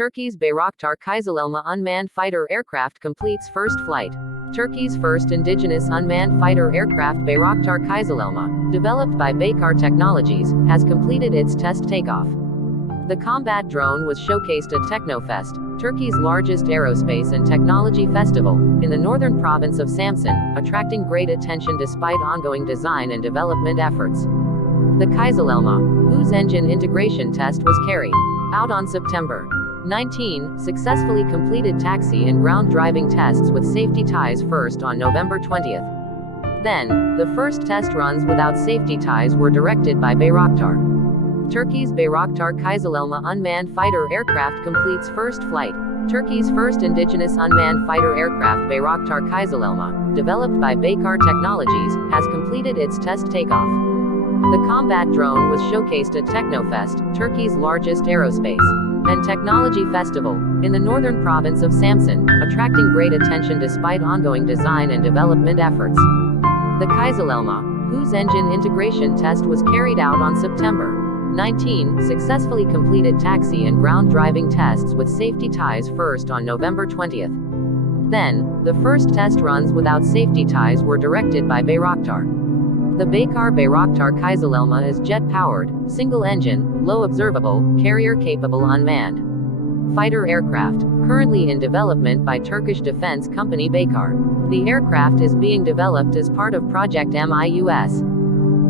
Turkey's Bayraktar Kizilelma unmanned fighter aircraft completes first flight. Turkey's first indigenous unmanned fighter aircraft Bayraktar Kizilelma, developed by Baykar Technologies, has completed its test takeoff. The combat drone was showcased at Teknofest, Turkey's largest aerospace and technology festival, in the northern province of Samsun, attracting great attention despite ongoing design and development efforts. The Kizilelma, whose engine integration test was carried out on September 19, successfully completed taxi and ground driving tests with safety ties first on November 20. Then, the first test runs without safety ties were directed by Bayraktar. Turkey's Bayraktar Kizilelma unmanned fighter aircraft completes first flight. Turkey's first indigenous unmanned fighter aircraft Bayraktar Kizilelma, developed by Baykar Technologies, has completed its test takeoff. The combat drone was showcased at Teknofest, Turkey's largest aerospace and technology festival, in the northern province of Samsun, attracting great attention despite ongoing design and development efforts. The Kizilelma, whose engine integration test was carried out on September 19, successfully completed taxi and ground driving tests with safety ties first on November 20. Then, the first test runs without safety ties were directed by Bayraktar. The Bayraktar Kizilelma is jet-powered, single-engine, low-observable, carrier-capable unmanned fighter aircraft, currently in development by Turkish defense company Baykar. The aircraft is being developed as part of Project MIUS.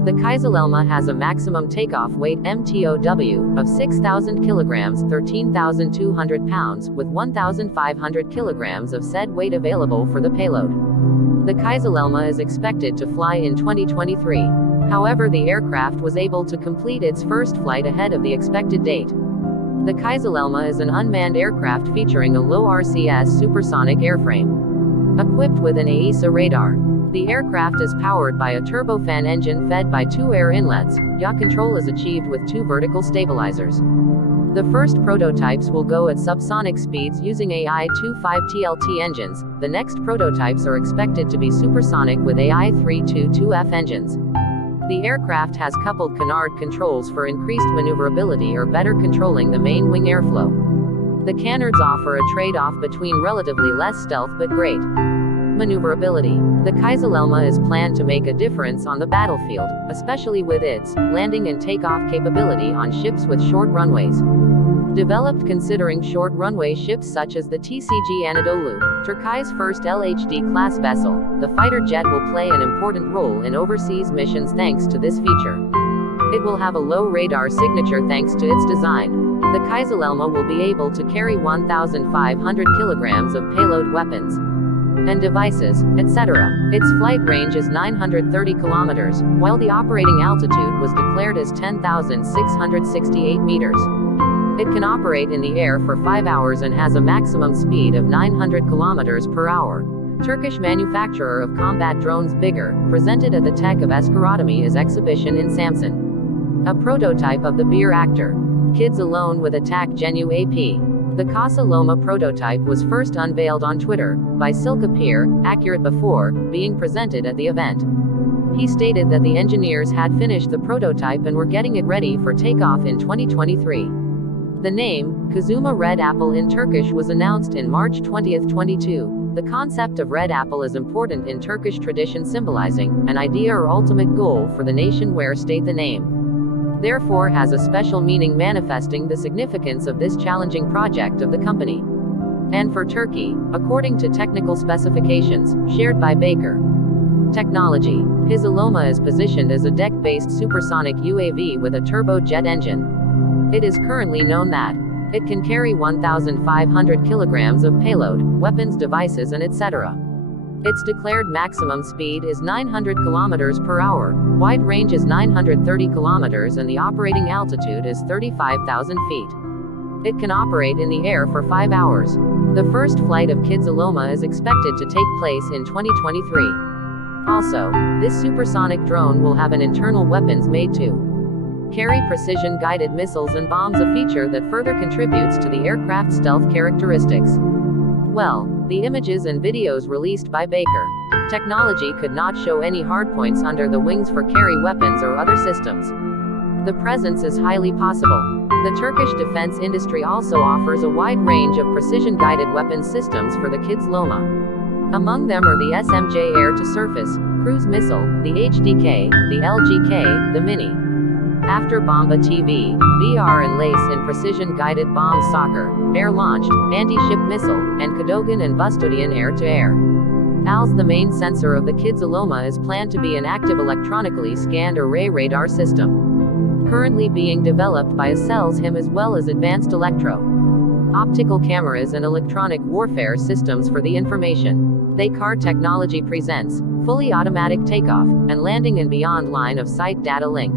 The Kizilelma has a maximum takeoff weight (MTOW) of 6,000 kilograms (13,200 pounds), with 1,500 kilograms of said weight available for the payload. The Kizilelma is expected to fly in 2023. However, the aircraft was able to complete its first flight ahead of the expected date. The Kizilelma is an unmanned aircraft featuring a low RCS supersonic airframe, equipped with an AESA radar. The aircraft is powered by a turbofan engine fed by 2 air inlets. Yaw control is achieved with 2 vertical stabilizers. The first prototypes will go at subsonic speeds using AI-25TLT engines. The next prototypes are expected to be supersonic with AI-322F engines. The aircraft has coupled canard controls for increased maneuverability or better controlling the main wing airflow. The canards offer a trade-off between relatively less stealth but great maneuverability. The Kizilelma is planned to make a difference on the battlefield, especially with its landing and takeoff capability on ships with short runways. Developed considering short runway ships such as the TCG Anadolu, Turkey's first LHD-class vessel, the fighter jet will play an important role in overseas missions thanks to this feature. It will have a low radar signature thanks to its design. The Kizilelma will be able to carry 1,500 kilograms of payload weapons and devices, etc. Its flight range is 930 kilometers, while the operating altitude was declared as 10,668 meters. It can operate in the air for 5 hours and has a maximum speed of 900 kilometers per hour. Turkish manufacturer of combat drones Bigger, presented at the Teknofest exhibition in Samsun. A prototype of the Bayraktar Kizilelma attack Genu AP. The Kizilelma prototype was first unveiled on Twitter by Silk Appear, accurate before being presented at the event. He stated that the engineers had finished the prototype and were getting it ready for takeoff in 2023. The name, Kuzuma Red Apple in Turkish, was announced in March 2022. The concept of red apple is important in Turkish tradition, symbolizing an idea or ultimate goal for the nation where state the name. Therefore has a special meaning manifesting the significance of this challenging project of the company. And for Turkey, according to technical specifications, shared by Baykar Technology, Kizilelma is positioned as a deck-based supersonic UAV with a turbojet engine. It is currently known that it can carry 1,500 kilograms of payload, weapons, devices and etc. Its declared maximum speed is 900 kilometers per hour, wide range is 930 kilometers and the operating altitude is 35,000 feet. It can operate in the air for 5 hours. The first flight of Kizilelma is expected to take place in 2023. Also, this supersonic drone will have an internal weapons made to carry precision-guided missiles and bombs, a feature that further contributes to the aircraft's stealth characteristics. Well, the images and videos released by Baykar Technology could not show any hardpoints under the wings for carry weapons or other systems. The presence is highly possible. The Turkish defense industry also offers a wide range of precision-guided weapon systems for the Kizilelma. Among them are the SMJ air-to-surface cruise missile, the HDK, the LGK, the Mini. After Bomba TV, BR and LACE in precision-guided bomb soccer, air-launched, anti-ship missile, and Cadogan and Bustodian air-to-air. ALS, the main sensor of the Kizilelma, is planned to be an active electronically scanned array radar system. Currently being developed by ASELS-HIM as well as advanced optical cameras and electronic warfare systems for the information. Baykar Technology presents fully automatic takeoff and landing and beyond line of sight data link.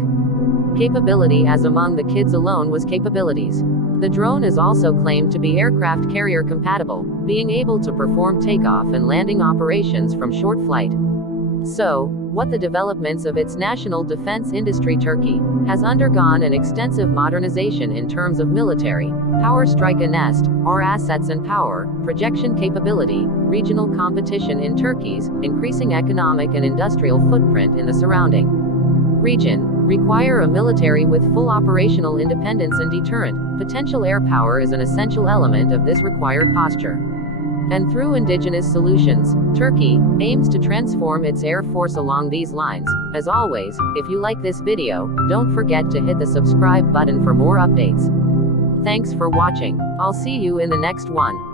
Capability as among the Kizilelma was capabilities. The drone is also claimed to be aircraft carrier compatible, being able to perform takeoff and landing operations from short flight. So, what the developments of its national defense industry? Turkey has undergone an extensive modernization in terms of military power, strike a nest, or assets and power, projection capability, regional competition in Turkey's increasing economic and industrial footprint in the surrounding region, require a military with full operational independence and deterrent potential. Air power is an essential element of this required posture. And through indigenous solutions, Turkey aims to transform its air force along these lines. As always, if you like this video, don't forget to hit the subscribe button for more updates. Thanks for watching. I'll see you in the next one.